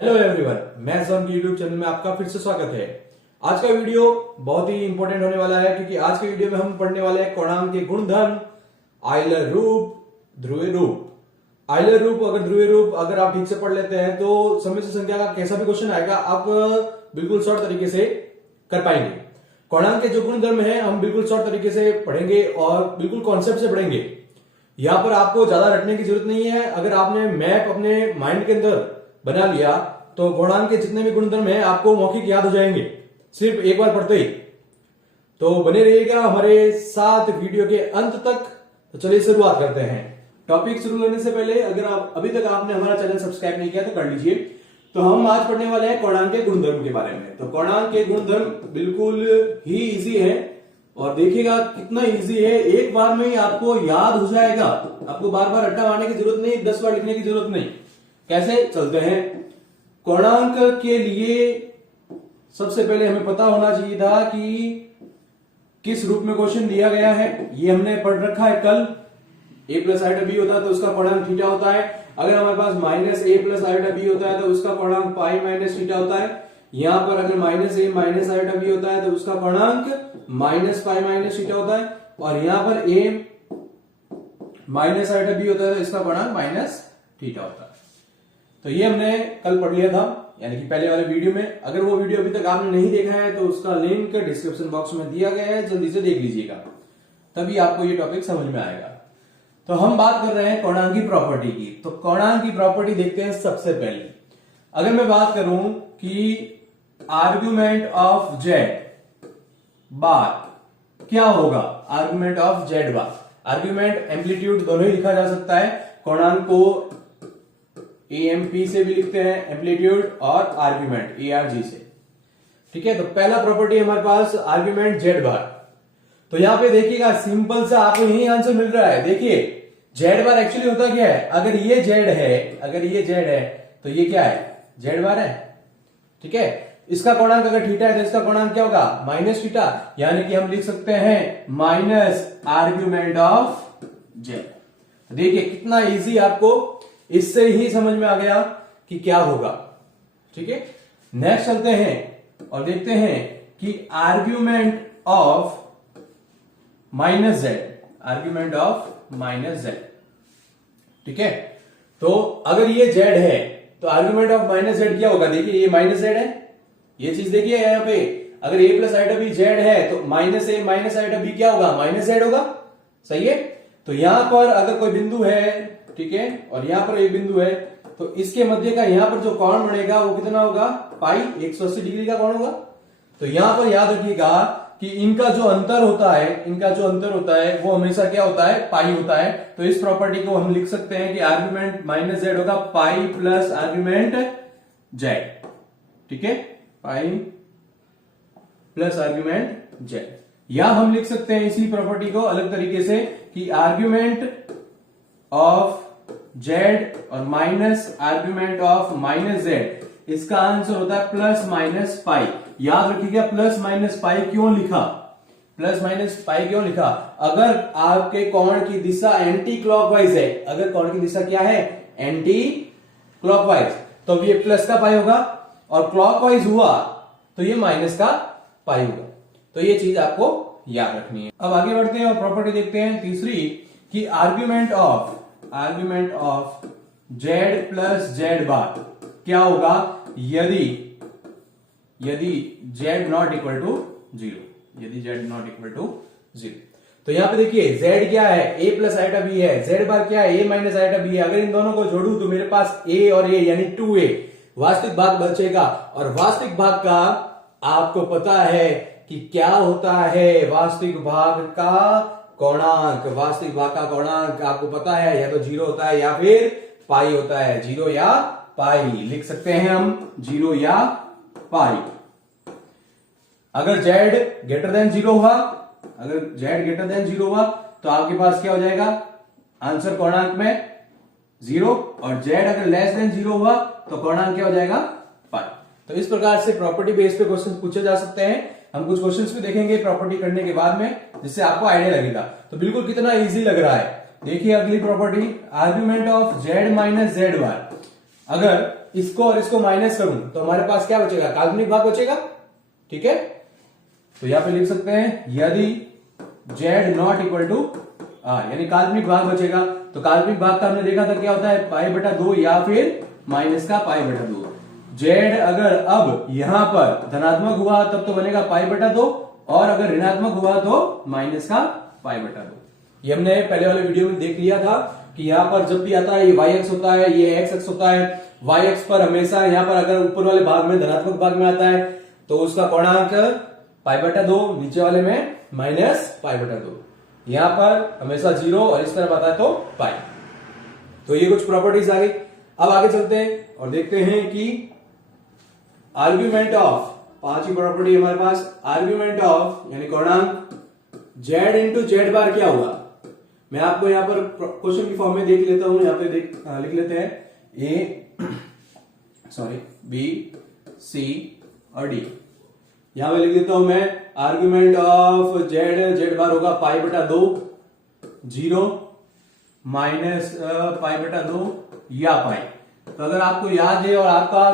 Hello everyone, मैं John की YouTube channel में आपका फिर से स्वागत है। आज का वीडियो बहुत ही इंपॉर्टेंट होने वाला है क्योंकि आज के वीडियो में हम पढ़ने वाले हैं कोणांक के गुणधर्म, आइलर रूप, ध्रुवीय रूप। आइलर रूप अगर ध्रुवीय रूप अगर आप ठीक से पढ़ लेते हैं तो समिश्र संख्या का कैसा भी क्वेश्चन आएगा आप बिल्कुल शॉर्ट तरीके से कर पाएंगे। कोणांक के जो गुणधर्म है हम बिल्कुल शॉर्ट तरीके से पढ़ेंगे और बिल्कुल कॉन्सेप्ट से पढ़ेंगे। यहाँ पर आपको ज्यादा रटने की जरूरत नहीं है। अगर आपने मैप अपने माइंड के अंदर बना लिया तो गुणांक के जितने भी गुणधर्म हैं आपको मौखिक याद हो जाएंगे सिर्फ एक बार पढ़ते ही। तो बने रहिएगा हमारे साथ वीडियो के अंत तक। तो चलिए शुरुआत करते हैं। टॉपिक शुरू करने से पहले अगर आप अभी तक आपने हमारा चैनल सब्सक्राइब नहीं किया तो कर लीजिए। तो हम आज पढ़ने वाले हैं कोणांक के गुणधर्म के बारे में। तो कोणांक के गुणधर्म बिल्कुल ही इजी है और देखिएगा कितना इजी है, एक बार में ही आपको याद हो जाएगा। आपको बार बार रट्टा मारने की जरूरत नहीं, 10 बार लिखने की जरूरत नहीं। कैसे चलते हैं। कोणांक के लिए सबसे पहले हमें पता होना चाहिए था कि किस रूप में क्वेश्चन दिया गया है। ये हमने पढ़ रखा है कल। a प्लस आयोटा b होता है तो उसका कोणांक थीटा होता है। अगर हमारे पास minus a plus iota b होता है तो उसका कोणांक पाई माइनस थीटा होता है। यहां पर अगर minus a minus iota b होता है तो उसका कोणांक माइनस पाई माइनस थीटा होता है। और यहां पर a माइनस आयोटा b होता है तो इसका कोणांक माइनस थीटा होता है। तो ये हमने कल पढ़ लिया था, यानी कि पहले वाले वीडियो में। अगर वो वीडियो अभी तक आपने नहीं देखा है तो उसका लिंक डिस्क्रिप्शन बॉक्स में दिया गया है, जल्दी से देख लीजिएगा, तभी आपको ये टॉपिक समझ में आएगा। तो हम बात कर रहे हैं कोणांक की प्रॉपर्टी की। तो कोणांक की प्रॉपर्टी देखते हैं सबसे पहले। अगर मैं बात करूं कि आर्ग्यूमेंट ऑफ जेड बार क्या होगा, argument of Z bar, argument amplitude दोनों ही लिखा जा सकता है। कोणांक को एएमपी से भी लिखते हैं एम्पलीट्यूड और आर्ग्यूमेंट एआरजी से। ठीक है, तो पहला प्रॉपर्टी हमारे पास आर्ग्यूमेंट जेड बार। तो यहां पे देखिएगा सिंपल सा आपको यही आंसर मिल रहा है। देखिए जेड बार एक्चुअली होता क्या है, अगर ये जेड है, अगर ये जेड है तो ये क्या है, जेड बार है। ठीक है, इसका कोणांक अगर थीटा है तो इसका कोणांक क्या होगा, माइनस थीटा, यानी कि हम लिख सकते हैं माइनस आर्ग्यूमेंट ऑफ जेड। देखिए कितना इजी, आपको इससे ही समझ में आ गया कि क्या होगा। ठीक है, नेक्स्ट चलते हैं और देखते हैं कि argument of minus Z, argument of minus Z. ठीक है, तो अगर ये जेड है तो आर्ग्यूमेंट ऑफ माइनस जेड क्या होगा। देखिए ये माइनस जेड है, ये चीज देखिए यहां पे। अगर a plus iota B Z है तो minus A minus iota B क्या होगा, माइनस जेड होगा। सही है, तो यहां पर अगर कोई बिंदु है, ठीक है, और यहां पर एक बिंदु है तो इसके मध्य का यहां पर जो कोण बनेगा वो कितना होगा, पाई, 180 डिग्री का कोण होगा। तो यहां पर याद रखिएगा कि इनका जो अंतर होता है, इनका जो अंतर होता है वो हमेशा क्या होता है, पाई होता है। तो इस प्रॉपर्टी को हम लिख सकते हैं कि आर्ग्यूमेंट माइनस जेड होगा पाई प्लस आर्ग्यूमेंट जेड। ठीक है, पाई प्लस आर्ग्यूमेंट जेड। या हम लिख सकते हैं इसी प्रॉपर्टी को अलग तरीके से कि आर्ग्यूमेंट ऑफ जेड और minus argument of minus Z, इसका आंसर होता है प्लस माइनस पाई। याद रखिएगा प्लस माइनस पाई क्यों लिखा, प्लस माइनस पाई क्यों लिखा। अगर आपके कोण की दिशा एंटी क्लॉकवाइज है, अगर कोण की दिशा क्या है, एंटी क्लॉकवाइज, तो ये प्लस का पाई होगा, और क्लॉकवाइज हुआ तो ये माइनस का पाई होगा। तो ये चीज आपको याद रखनी है। अब आगे बढ़ते हैं और प्रॉपर्टी देखते हैं तीसरी कि argument of Z plus Z bar क्या होगा यदि Z not equal to zero, यदि Z not equal to zero. तो यहां पे देखिए जेड क्या है, a प्लस आइटा बी है, जेड बार क्या है, a माइनस आइटा बी है। अगर इन दोनों को जोड़ू तो मेरे पास a और a यानी 2a वास्तविक भाग बचेगा। और वास्तविक भाग का आपको पता है कि क्या होता है, वास्तविक भाग का कोणांक, वास्तविक भाग का कोणांक आपको पता है, या तो जीरो होता है या फिर पाई होता है। जीरो या पाई लिख सकते हैं हम, जीरो या पाई। अगर जेड ग्रेटर देन जीरो हुआ, अगर जेड ग्रेटर देन जीरो हुआ तो आपके पास क्या हो जाएगा, आंसर कोणांक में जीरो, और जेड अगर लेस देन जीरो हुआ तो कोणांक क्या हो जाएगा, पाई। तो इस प्रकार से प्रॉपर्टी बेस पे क्वेश्चन पूछे जा सकते हैं। हम कुछ क्वेश्चंस भी देखेंगे प्रॉपर्टी करने के बाद में, जिससे आपको आइडिया लगेगा। तो बिल्कुल कितना इजी लग रहा है। देखिए अगली property, argument of Z minus Z bar. अगर इसको और इसको माइनस करूं तो हमारे पास क्या बचेगा, काल्पनिक भाग बचेगा। ठीक है, तो यहां पे लिख सकते हैं यदि z not equal to r, यानी काल्पनिक भाग बचेगा। तो काल्पनिक भाग का हमने देखा था क्या होता है, पाई बटा 2 या फिर माइनस का पाई बटा 2। z अगर अब यहां पर धनात्मक हुआ तब तो बनेगा पाई बटा 2, और अगर ऋणात्मक हुआ तो माइनस का पाई बटा 2। ये हमने पहले वाले वीडियो में देख लिया था कि यहां पर जब भी आता है ये y एक्स होता है, ये x एक्स होता है। y एक्स पर हमेशा यहां पर अगर ऊपर वाले भाग में धनात्मक भाग में आता है तो उसका कोणांक पाई बटा 2, नीचे वाले में माइनस पाई बटा 2। यहां पर हमेशा 0 और इस तरफ आता है तो पाई। तो ये कुछ प्रॉपर्टीज आ गई। अब आगे चलते हैं और देखते हैं कि आर्ग्यूमेंट ऑफ, पांचवी प्रॉपर्टी हमारे पास, आर्ग्यूमेंट ऑफ यानी कोणांक z इंटू जेड बार क्या हुआ। मैं आपको यहां पर क्वेश्चन की फॉर्म में देख लेता हूं, यहां पे लिख लेते हैं बी सी और डी। यहां पे लिख देता हूं मैं आर्ग्यूमेंट ऑफ जेड बार होगा पाई बटा 2, 0 माइनस पाई बटा 2 या पाई। तो अगर आपको याद है और आपका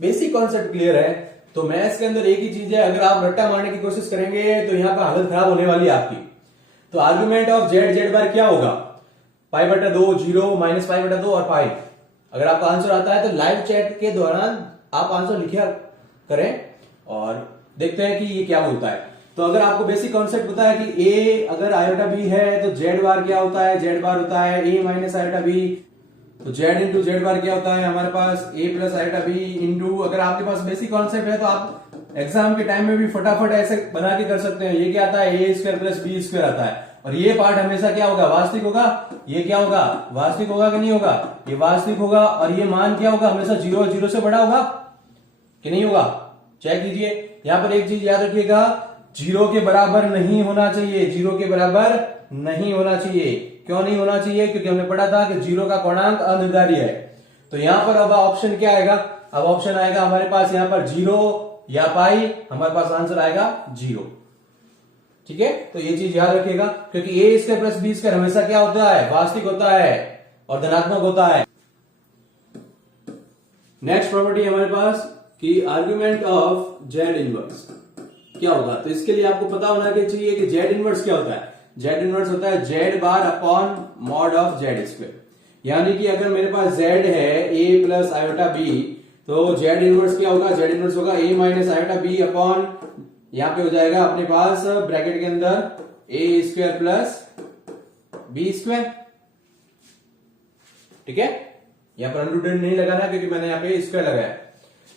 बेसिक कॉन्सेप्ट क्लियर है तो मैथ्स के अंदर एक ही चीज है, अगर आप रट्टा मारने की कोशिश करेंगे तो यहां पर हालत खराब होने वाली है आपकी। तो आर्ग्यूमेंट ऑफ जेड बार क्या होगा, पाई बटा 2, 0 माइनस पाई बटा 2 और पाई। अगर आपका आंसर आता है तो लाइव चैट के दौरान आप आंसर लिखा करें और देखते हैं कि ये क्या बोलता है। तो अगर आपको बेसिक कॉन्सेप्ट पता है कि a अगर आयोटा b है तो जेड बार क्या होता है, जेड बार होता है a माइनस आयोटा b। तो z इंटू जेड बार क्या होता है हमारे पास a plus iota b into, अगर आपके पास बेसिक कॉन्सेप्ट है तो आप एग्जाम के टाइम में भी फटाफट ऐसे बना के कर सकते हैं। ये क्या आता है, a square plus b square आता है, और ये पार्ट हमेशा क्या होगा, वास्तविक होगा। ये क्या होगा, वास्तविक होगा कि नहीं होगा, ये वास्तविक होगा। और ये मान क्या होगा, हमेशा 0 और 0 से बड़ा होगा कि नहीं होगा, चेक कीजिए। यहां पर एक चीज याद रखिएगा, 0 के बराबर नहीं होना चाहिए, 0 के बराबर नहीं होना चाहिए। क्यों नहीं होना चाहिए, क्योंकि हमने पढ़ा था कि 0 का कोणांक अनिर्धारित है। तो यहां पर अब ऑप्शन क्या आएगा, अब ऑप्शन आएगा हमारे पास यहां पर 0 या पाई, हमारे पास आंसर आएगा 0। ठीक है, तो ये चीज याद रखिएगा, क्योंकि a square plus b square हमेशा क्या होता है, वास्तविक होता है और धनात्मक होता है। नेक्स्ट प्रॉपर्टी हमारे पास कि आर्ग्यूमेंट ऑफ जेड इनवर्स क्या होगा। तो इसके लिए आपको पता होना चाहिए कि जेड इनवर्स क्या होता है। जेड इनवर्स होता है Z bar upon mod of Z square. यानी कि अगर मेरे पास जेड है a प्लस आयोटा b, तो जेड इनवर्स क्या होगा, जेड इनवर्स होगा a minus iota b upon, यहां पे हो जाएगा अपने पास ब्रैकेट के अंदर a square plus b square. ठीक है, यहां पर अंडररूट नहीं लगाना क्योंकि मैंने यहां पे स्क्वायर लगाया।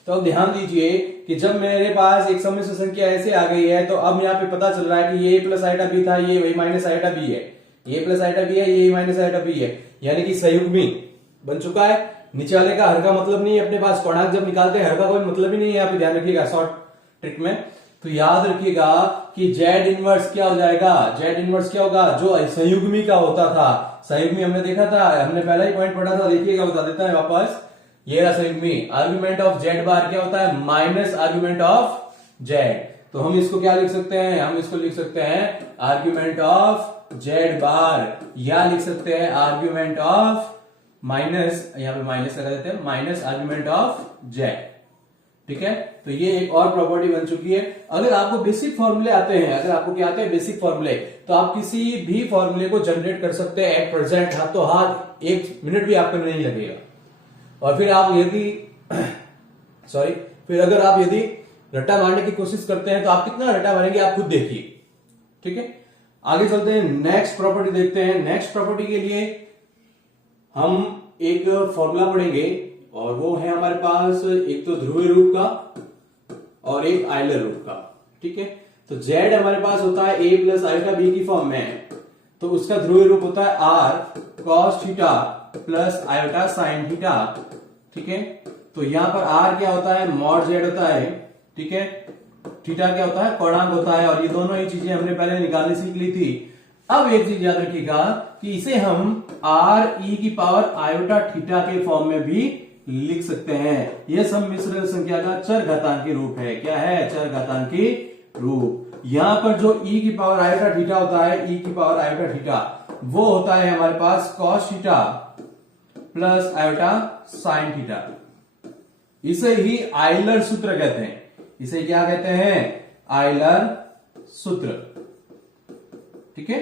तो अब ध्यान दीजिए कि जब मेरे पास एक सम्मिश्र संख्या ऐसे आ गई है तो अब यहाँ पे पता चल रहा है कि ये प्लस आइटा बी था, ये वही माइनस आइटा बी है, ये प्लस आइटा बी है, ये माइनस आइटा बी है, यानी कि संयुग्मी बन चुका है। नीचे वाले का हर का मतलब नहीं है अपने पास, कोणांक जब निकालते हैं हर का कोई मतलब ही नहीं है, यहाँ पे ध्यान रखिएगा शॉर्ट ट्रिक में। तो याद रखिएगा कि जेड इनवर्स क्या हो जाएगा, जेड इनवर्स क्या होगा, जो संयुग्मी का होता था। संयुग्मी हमने देखा था, हमने पहला ही पॉइंट पढ़ा था, देखिएगा बता देता है वापस। ये रहा संयुग्मी, आर्ग्यूमेंट ऑफ जेड बार क्या होता है, माइनस आर्ग्यूमेंट ऑफ जेड। तो हम इसको क्या लिख सकते हैं, हम इसको लिख सकते हैं आर्ग्यूमेंट ऑफ जेड बार, या लिख सकते हैं आर्ग्यूमेंट ऑफ माइनस, यहां पे माइनस लगा देते हैं, माइनस आर्ग्यूमेंट ऑफ जेड। ठीक है, तो ये एक और प्रॉपर्टी बन चुकी है। अगर आपको बेसिक फॉर्मूले आते हैं, अगर आपको क्या आते हैं बेसिक फॉर्मूले, तो आप किसी भी फॉर्मूले को जनरेट कर सकते हैं एट प्रेजेंट, हाथों हाथ, 1 मिनट भी आपको नहीं लगेगा। और फिर आप यदि फिर अगर आप यदि रट्टा मारने की कोशिश करते हैं तो आप कितना रट्टा मारेंगे आप खुद देखिए। ठीक है, आगे चलते हैं, नेक्स्ट प्रॉपर्टी देखते हैं। नेक्स्ट प्रॉपर्टी के लिए हम एक फॉर्मूला पढ़ेंगे और वो है हमारे पास एक तो ध्रुवीय रूप का और एक आयलर रूप का। ठीक है, तो z हमारे पास होता है a प्लस आयोटा b की फॉर्म में, तो उसका ध्रुवीय रूप होता है r cos theta plus iota sine theta. ठीक है, तो यहां पर r क्या होता है, मॉड z होता है। ठीक है, थीटा क्या होता है, कोणांक होता है, और ये दोनों ही चीजें हमने पहले निकालने सीख ली थी। अब एक चीज याद रखिएगा कि इसे हम r e की पावर आयोटा थीटा के फॉर्म में भी लिख सकते हैं। यह सम्मिश्र संख्या का चरघातांकी रूप है। क्या है, चरघातांकी रूप। यहां पर जो e की पावर आयोटा थीटा होता है, e की पावर आयोटा थीटा, वो होता है हमारे पास cos theta plus iota sine theta. इसे ही आयलर सूत्र कहते हैं। इसे क्या कहते हैं? आयलर सूत्र। ठीक है,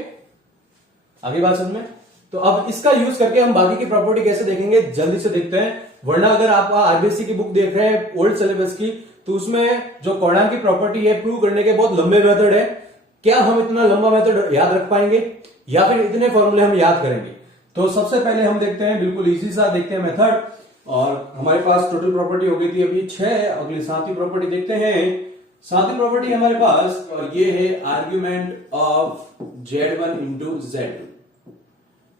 आगे बात समझ में। तो अब इसका यूज करके हम बाकी की प्रॉपर्टी कैसे देखेंगे जल्दी से देखते हैं। वरना अगर आप आरबीएससी की बुक देख रहे हैं ओल्ड सिलेबस की, तो उसमें जो कोणांक की प्रॉपर्टी है प्रूव करने के बहुत लंबे मेथड है। क्या हम इतना लंबा मेथड याद रख पाएंगे या फिर इतने फॉर्मूले हम याद करेंगे? तो सबसे पहले हम देखते हैं, बिल्कुल इजी सा देखते हैं मेथड। और हमारे पास टोटल प्रॉपर्टी हो गई थी अभी 6। अगली 7वीं प्रॉपर्टी देखते हैं। 7वीं प्रॉपर्टी हमारे पास, और ये है argument of Z1 into Z2।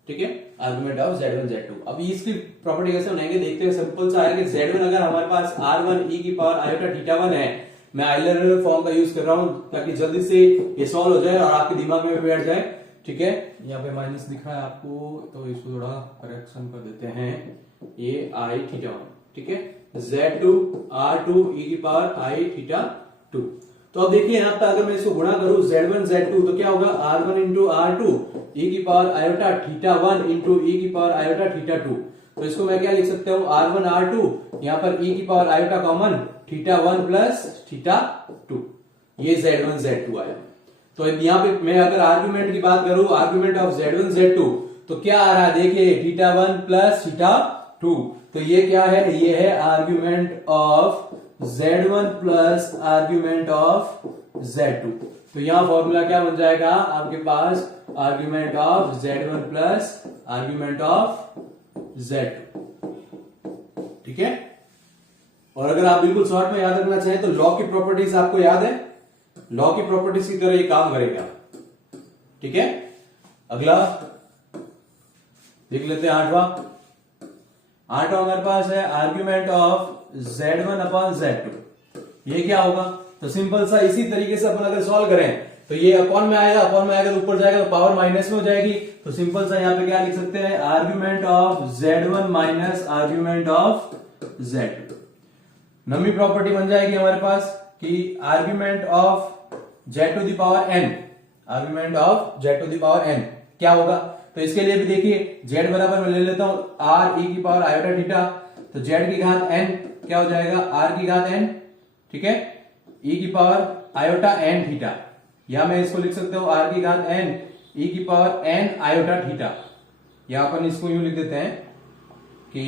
ठीक है, आर्गुमेंट ऑफ Z1 Z2। अब इसकी प्रॉपर्टी कैसे बनाएंगे देखते हैं। सिंपल सा है कि Z1 अगर हमारे पास R1 e की पावर आयोटा थीटा 1 है, मैं आइलर फॉर्म का यूज कर रहा हूं ताकि जल्दी से ये सॉल्व हो जाए और आपके दिमाग में बैठ जाए। ठीक है, यहाँ पे माइनस दिख रहा है आपको, तो इसको थोड़ा करेक्शन कर देते हैं। ये I थीटा 1, ठीक है, Z2 R2 e की पावर I थीटा 2। तो अब देखिए यहाँ पे अगर मैं इसको गुणा करूं Z1 Z2 तो क्या होगा? R1 इंटू R2 e की power iota theta 1 into e की पावर आयोटा थीटा 2। तो इसको मैं क्या लिख सकता हूं? R1 R2, यहाँ पर e की power iota common, theta 1 plus theta 2। ये Z1 Z2 आया। तो यहाँ पे मैं अगर आर्ग्यूमेंट की बात करूं, आर्ग्यूमेंट ऑफ Z1 Z2, तो क्या आ रहा है देखिए, थीटा 1 प्लस थीटा 2। तो ये क्या है? ये है argument of Z1 plus argument of Z2। तो यहां फॉर्मूला क्या बन जाएगा आपके पास? Argument of Z1 plus argument of Z2। ठीक है, और अगर आप बिल्कुल शॉर्ट में याद रखना चाहें तो लॉ की प्रॉपर्टीज आपको याद है, लॉ की प्रॉपर्टीज की तरह ये काम करेगा। ठीक है, अगला देख लेते हैं 8वां हमारे पास है argument of Z1 upon Z2। ये क्या होगा? तो सिंपल सा इसी तरीके से अपन अगर सॉल्व करें तो ये अपॉन में आएगा, अपॉन में आएगा तो ऊपर जाएगा तो पावर माइनस में हो जाएगी। तो सिंपल सा यहाँ पे क्या लिख सकते हैं? Argument of Z1 minus argument of Z2। नवी प्रॉपर्टी बन जाएगी हमारे पास कि argument of Z to the power n, argument of Z to the power n क्या होगा? तो इसके लिए भी देखिए Z बराबर मैं ले लेता हूं R e की पावर आयोटा थीटा, तो Z की घात n क्या हो जाएगा? R की घात n, ठीक है, e की पावर आयोटा n थीटा, या मैं इसको लिख सकता हूं R की घात n e की पावर n आयोटा थीटा, या अपन इसको यूं लिख देते हैं कि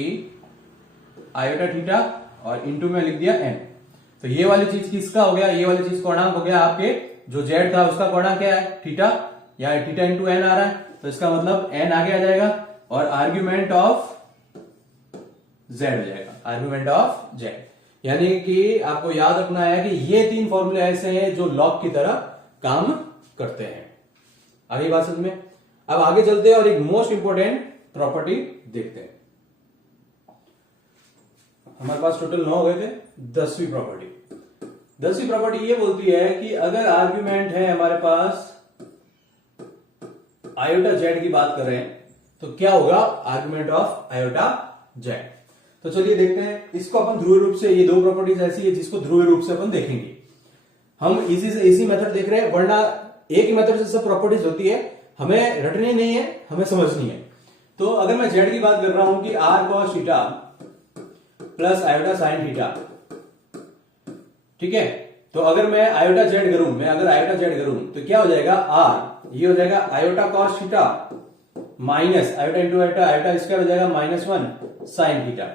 आयोटा थीटा और इंटू में लिख दिया n। तो ये वाली चीज किसका हो गया? ये वाली चीज कोणांक हो गया आपके, जो Z था उसका कोणांक क्या है? थीटा, या थीटा इंटू n आ रहा है, तो इसका मतलब n आगे आ जाएगा और आर्ग्यूमेंट ऑफ Z हो जाएगा, आर्ग्यूमेंट ऑफ Z। यानी कि आपको याद रखना है कि ये तीन फॉर्मूले ऐसे हैं जो लॉग की तरह काम करते हैं। आगे बात समझ में। अब आगे चलते हैं और एक मोस्ट इंपोर्टेंट प्रॉपर्टी देखते हैं। हमारे पास टोटल 9 हो गए थे। 10वीं प्रॉपर्टी ये बोलती है कि अगर आर्ग्यूमेंट है हमारे पास आयोटा Z की बात कर रहे हैं तो क्या होगा? Argument of iota Z। तो चलिए देखते हैं इसको अपन ध्रुवीय रूप से। ये दो प्रॉपर्टीज ऐसी है जिसको ध्रुवीय रूप से अपन देखेंगे। हम इसी से इसी मेथड देख रहे हैं, वरना एक ही मेथड से सब प्रॉपर्टीज होती है, हमें रटनी नहीं है, हमें समझनी है। तो अगर मैं Z की बात कर रहा हूं कि R cos theta plus iota sine theta, ठीक है, तो अगर मैं आयोटा Z करूं, तो क्या हो जाएगा? R ये हो जाएगा iota cos theta minus iota into iota, iota square हो जाएगा -1 साइन थीटा।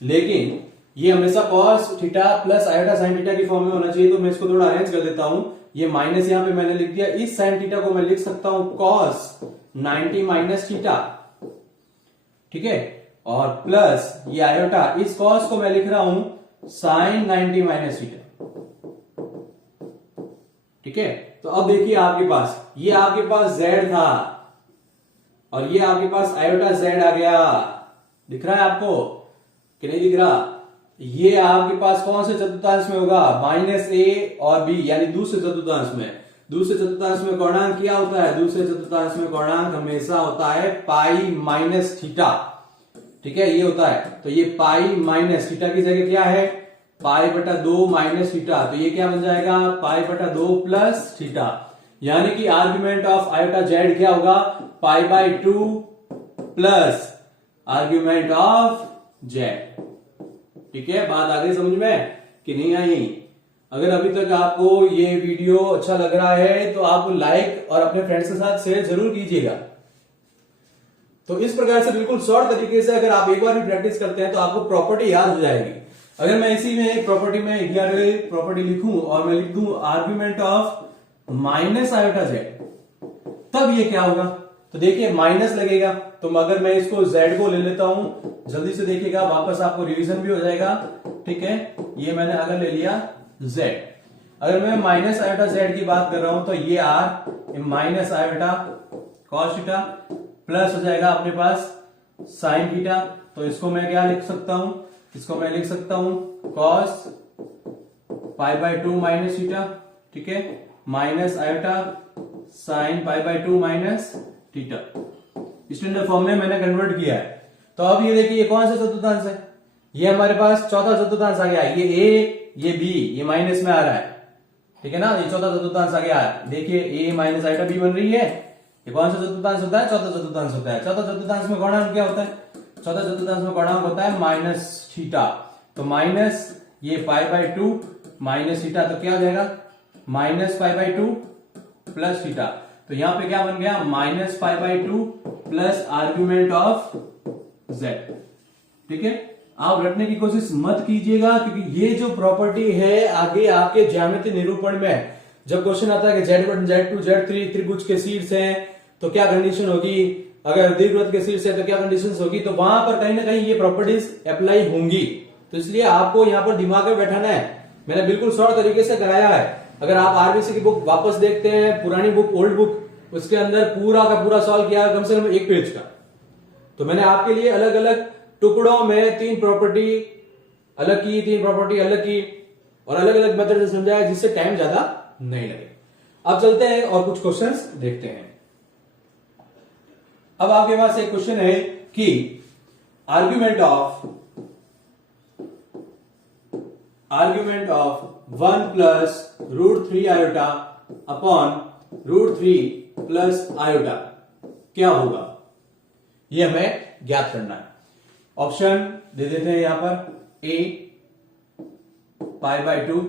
लेकिन ये हमेशा cos theta plus iota sine theta की फॉर्म में होना चाहिए, तो मैं इसको थोड़ा अरेंज कर देता हूं। ये माइनस यहां पे मैंने लिख दिया, इस साइन थीटा को मैं लिख सकता हूं cos 90 माइनस थीटा, ठीक है, और प्लस ये आयोटा, इस cos को मैं लिख रहा हूं साइन 90 माइनस थीटा, ठीक है। तो अब देखिए आपके पास, ये आपके पास Z था और ये आपके पास आयोटा Z आ गया, दिख रहा है आपको कि नहीं दिख रहा? ये आपके पास कौन से चतुर्थांश में होगा? -a और b, यानी दूसरे चतुर्थांश में। दूसरे चतुर्थांश में कोणांक क्या होता है? दूसरे चतुर्थांश में कोणांक हमेशा होता है पाई माइनस थीटा, ठीक है, ये होता है। तो ये पाई माइनस थीटा की जगह क्या है? पाई बटा 2 माइनस थीटा, तो ये क्या बन जाएगा? पाई बटा 2 प्लस थीटा। यानी कि आर्ग्यूमेंट ऑफ आयोटा Z क्या होगा? Pi by 2 plus argument of Z। ठीक है, बात आ गई समझ में कि नहीं आई? अगर अभी तक आपको ये वीडियो अच्छा लग रहा है तो आप लाइक और अपने फ्रेंड्स के साथ शेयर जरूर कीजिएगा। तो इस प्रकार से बिल्कुल शॉर्ट तरीके से अगर आप एक बार भी प्रैक्टिस करते हैं तो आपको प्रॉपर्टी याद हो जाएगी। अगर मैं इसी में एक प्रॉपर्टी में 11 प्रॉपर्टी लिखूं और मैं लिख दूं argument of minus iota Z, तब ये क्या होगा? तो देखिए माइनस लगेगा, तो अगर मैं इसको z को ले लेता हूं, जल्दी से देखिएगा, वापस आपको रिवीजन भी हो जाएगा। ठीक है, ये मैंने अगर ले लिया z, अगर मैं माइनस आयोटा z की बात कर रहा हूं तो ये r minus iota cos theta plus हो जाएगा अपने पास साइन थीटा। तो इसको मैं क्या लिख सकता हूं? इसको मैं लिख सकता हूं cos pi by 2 minus theta, ठीक है, minus iota sine pi by 2 minus theta. Standard form में मैंने कन्वर्ट किया है। तो अब ये देखिए, ये कौन सा चतुर्थांश है? ये हमारे पास चौथा चतुर्थांश आ गया। ये a, ये b, ये माइनस में आ रहा है, ठीक है ना, ये चौथा चतुर्थांश आ गया। देखिए a माइनस आयोटा b बन रही है। ये कौन सा चतुर्थांश होता है? चौथा चतुर्थांश होता है। चौथा चतुर्थांश में कोणांक क्या होता है? चौथा चतुर्थांश में कोणांक होता है माइनस थीटा। तो माइनस ये पाई बाय 2 माइनस थीटा, तो क्या हो जाएगा? Minus pi by 2 plus theta. तो यहां पे क्या बन गया? Minus pi by 2 plus argument of z। ठीक है, आप रटने की कोशिश मत कीजिएगा, क्योंकि ये जो प्रॉपर्टी है आगे आपके ज्यामितीय निरूपण में जब क्वेश्चन आता है कि Z1, Z2, Z3 त्रिभुज के शीर्ष हैं तो क्या कंडीशन होगी, अगर दीर्घवृत्त के शीर्ष है तो क्या कंडीशन होगी, तो वहां पर कहीं ना कहीं ये प्रॉपर्टीज अप्लाई होंगी। तो इसलिए आपको यहाँ पर दिमाग में बैठाना है। मैंने बिल्कुल शॉर्ट तरीके से कराया है। अगर आप आरबीसी की बुक वापस देखते हैं, पुरानी बुक, ओल्ड बुक, उसके अंदर पूरा का पूरा सॉल्व किया कम से कम 1 पेज का। तो मैंने आपके लिए अलग अलग टुकड़ों में 3 प्रॉपर्टी अलग की, 3 प्रॉपर्टी अलग की और अलग अलग मेथड से समझाया, जिससे टाइम ज्यादा नहीं लगे। अब चलते हैं और कुछ क्वेश्चंस देखते हैं। अब आपके पास एक क्वेश्चन है कि argument of 1 plus √3 iota upon √3 plus iota क्या होगा, ये हमें ज्ञात करना है। ऑप्शन दे देते हैं यहां पर। ए पाई बाय 2,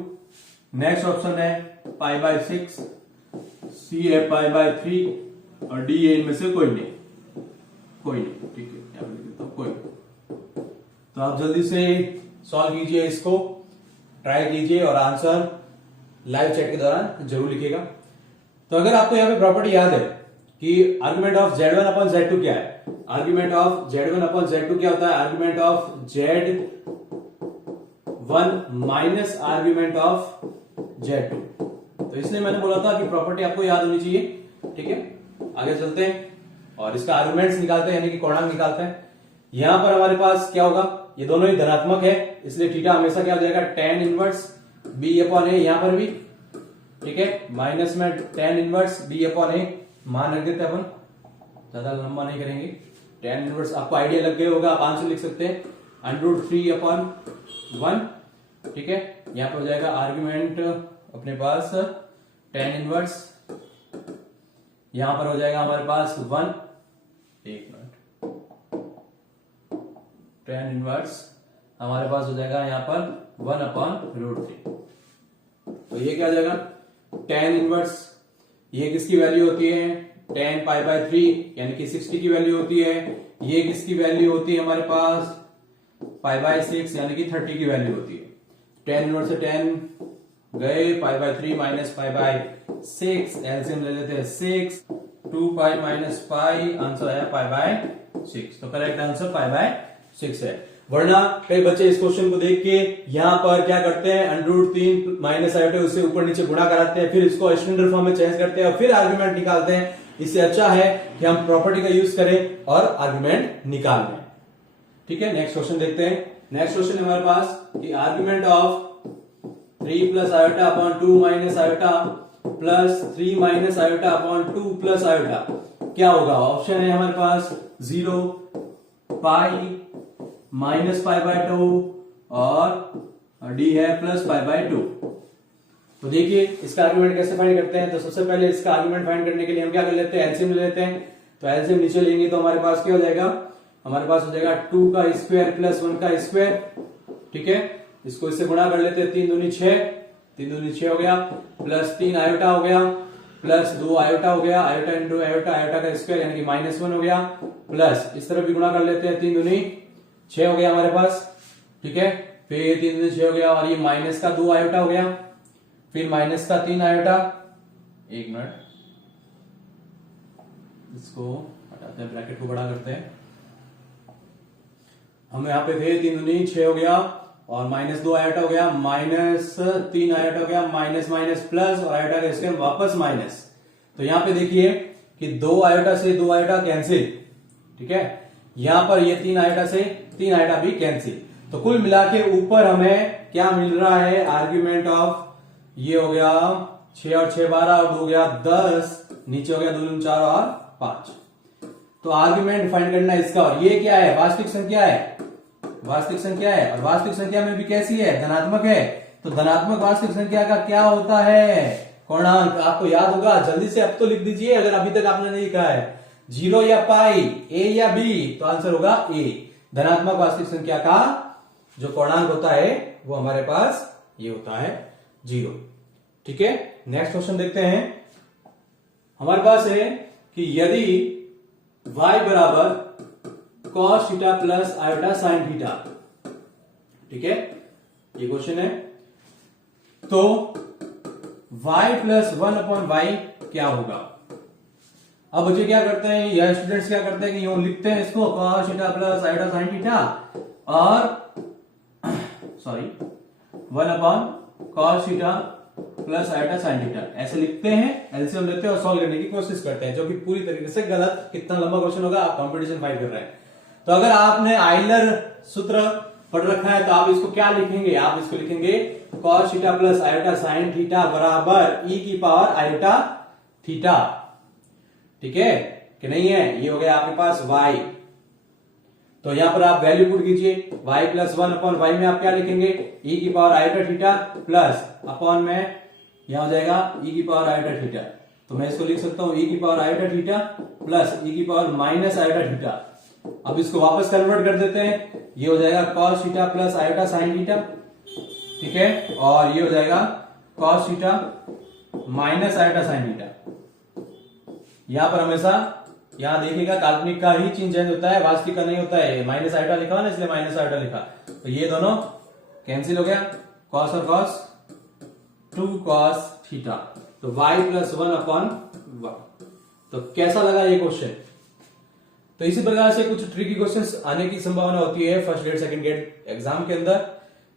नेक्स्ट ऑप्शन है पाई बाय 6, सी है पाई बाय 3 और डी है इनमें से कोई नहीं। ठीक है, क्या लिख देता हूं, कोई। तो आप जल्दी से सॉल्व कीजिए, इसको ट्राई कीजिए और आंसर लाइव चैट के दौरान जरूर लिखिएगा। तो अगर आपको यहाँ पे प्रॉपर्टी याद है कि argument of Z1 upon Z2 क्या है, argument of Z1 upon Z2 क्या होता है? Argument of Z1 minus argument of Z2। तो इसलिए मैंने बोला था कि प्रॉपर्टी आपको याद होनी चाहिए। ठीक है, आगे चलते हैं और इसका आर्ग्यूमेंट्स निकालते हैं, यानी कि कोणांक निकालते हैं। यहां पर हमारे पास क्या होगा? ये दोनों ही धनात्मक है, इसलिए थीटा हमेशा क्या हो जाएगा? tan inverse b upon a। यहां पर भी ठीक है, माइनस में tan inverse b upon a मान रख देते हैं अपन, ज्यादा लंबा नहीं करेंगे। tan इनवर्स आपको आइडिया लग गया होगा, आप आंसर लिख सकते हैं √3 अपॉन 1। ठीक है, यहां पर हो जाएगा आर्ग्यूमेंट अपने पास tan इनवर्स, यहां पर हो जाएगा हमारे पास 1, एक मिनट, tan इनवर्स हमारे पास हो जाएगा यहां पर 1 अपॉन √3। तो ये क्या हो जाएगा? tan इनवर्स, ये किसकी वैल्यू होती है? tan पाई बाय 3 यानी कि 60 की वैल्यू होती है। ये किसकी वैल्यू होती है हमारे पास? पाई बाय 6 यानी कि 30 की वैल्यू होती है। tan इनवर्स से tan गए, pi by 3 minus pi by 6, LCM ले लेते हैं 6, 2 पाई माइनस पाई, आंसर आया पाई बाय 6। तो करेक्ट आंसर पाई बाय 6 है। वरना कई बच्चे इस क्वेश्चन को देख के यहां पर क्या करते हैं? √3 माइनस आयोटा उससे ऊपर नीचे गुणा कराते हैं, फिर इसको स्टैंडर्ड फॉर्म में चेंज करते हैं और फिर आर्ग्यूमेंट निकालते हैं। इससे अच्छा है कि हम प्रॉपर्टी का यूज करें और आर्ग्यूमेंट निकाल लें। ठीक है, नेक्स्ट क्वेश्चन देखते हैं। नेक्स्ट क्वेश्चन है हमारे पास कि argument of 3 plus iota upon 2 minus iota plus 3 minus iota upon 2 plus iota क्या होगा? ऑप्शन है हमारे पास 0, पाई, माइनस पाई बाय 2 और डी है प्लस पाई बाय 2। तो देखिए इसका आर्ग्यूमेंट कैसे फाइंड करते हैं। तो सबसे पहले इसका आर्ग्यूमेंट फाइंड करने के लिए हम क्या कर लेते हैं? एलसीएम ले लेते हैं। तो एलसीएम नीचे लेंगे तो हमारे पास क्या हो जाएगा? हमारे पास हो जाएगा 2 का स्क्वायर प्लस 1 का स्क्वायर ठीक है, इसको इससे गुणा कर लेते हैं, 3 दूनी 6, 3 दूनी 6 हो गया, प्लस 3 आयोटा हो गया, प्लस 2 आयोटा हो गया, आयोटा इंटू आयोटा, आयोटा का स्क्वायर यानी कि -1 हो गया, प्लस इस तरफ भी गुणा कर लेते हैं, 3 दूनी 6 हो गया हमारे पास, ठीक है, फिर 3 दूनी 6 हो गया, और ये माइनस का 2 आयोटा हो गया, फिर माइनस का 3 आयोटा, एक मिनट इसको हटाते हैं, ब्रैकेट को बड़ा करते हैं, हम यहाँ पे थे 3 दूनी 6 हो गया, और -2 आयोटा हो गया, -3 आयोटा हो गया, माइनस माइनस प्लस, और आयोटा का स्क्वायर वापस माइनस। तो यहां पे देखिए कि 2 आयोटा से 2 आयोटा कैंसिल, ठीक है, यहां पर ये 3 आयोटा से 3 आयोटा भी कैंसिल। तो कुल मिला के ऊपर हमें क्या मिल रहा है, आर्ग्यूमेंट ऑफ, ये हो गया 6 और 6 12, और 2 हो गया 10, नीचे हो गया 2 दूनी 4 और 5। तो आर्ग्यूमेंट फाइंड करना है इसका, और ये क्या है, वास्तविक संख्या है, वास्तविक संख्या है, और वास्तविक संख्या में भी कैसी है, धनात्मक है। तो धनात्मक वास्तविक संख्या का क्या होता है, पूर्णांक। आपको याद होगा, जल्दी से अब तो लिख दीजिए अगर अभी तक आपने नहीं लिखा है, 0 या पाई, ए या बी, तो आंसर होगा ए। धनात्मक वास्तविक संख्या का जो पूर्णांक होता है वो हमारे पास ये होता है 0, ठीक है। नेक्स्ट क्वेश्चन देखते हैं, हमारे पास है कि यदि y बराबर cos theta plus iota sine theta, ठीक है, ये क्वेश्चन है, तो y प्लस 1/y क्या होगा। अब बच्चे क्या करते हैं, यह स्टूडेंट्स क्या करते हैं कि यूं लिखते हैं इसको, cos theta plus iota sine theta, और sorry 1/cos theta plus iota sine theta, ऐसे लिखते हैं, एलसीएम लेते हैं और सॉल्व करने की कोशिश करते हैं, जो कि पूरी तरीके से गलत। कितना लंबा क्वेश्चन होगा, आप कंपटीशन फाइट कर रहे हैं। तो अगर आपने आइलर सूत्र पढ़ रखा है तो आप इसको क्या लिखेंगे, आप इसको लिखेंगे cos theta plus iota sine theta बराबर e की पावर आयोटा थीटा, ठीक है कि नहीं है। ये हो गया आपके पास y, तो यहां पर आप वैल्यू पुट कीजिए, y प्लस 1/y में आप क्या लिखेंगे, e की power iota theta plus upon में यहां हो जाएगा e की पावर आयोटा थीटा। तो मैं इसको लिख सकता हूं e की power iota theta plus e की पावर माइनस आयोटा थीटा। अब इसको वापस कन्वर्ट कर देते हैं, ये हो जाएगा cos theta plus iota sine theta, ठीक है, और ये हो जाएगा cos theta minus iota sine theta. यहां पर हमेशा यहां देखिएगा काल्पनिक का ही चिन्ह चेंज होता है, वास्तविक का नहीं होता है। माइनस आयोटा लिखा हुआ ना, इसलिए माइनस आयोटा लिखा, तो ये दोनों कैंसिल हो गया, cos और cos 2 cos थीटा, तो y प्लस 1/y। तो कैसा लगा ये क्वेश्चन। तो इसी प्रकार से कुछ ट्रिकी क्वेश्चंस आने की संभावना होती है first grade second grade exam के अंदर,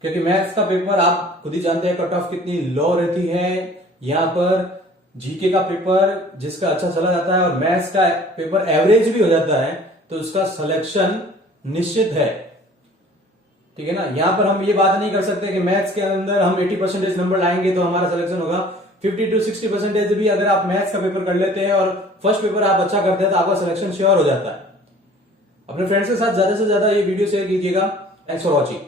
क्योंकि मैथ्स का पेपर आप खुद ही जानते हैं कट ऑफ कितनी लो रहती है। यहाँ पर जीके का पेपर जिसका अच्छा चला जाता है और मैथ्स का पेपर एवरेज भी हो जाता है, तो उसका सिलेक्शन निश्चित है, ठीक है ना। यहां पर हम ये बात नहीं कर सकते कि मैथ्स के अंदर हम 80% नंबर लाएंगे तो हमारा सिलेक्शन होगा। 50 to 60% भी अगर आप मैथ्स का पेपर कर लेते हैं और फर्स्ट पेपर आप अच्छा करते हैं तो आपका सिलेक्शन श्योर हो जाता है। अपने फ्रेंड्स के साथ ज्यादा से ज्यादा ये वीडियो शेयर कीजिएगा। Thanks for watching.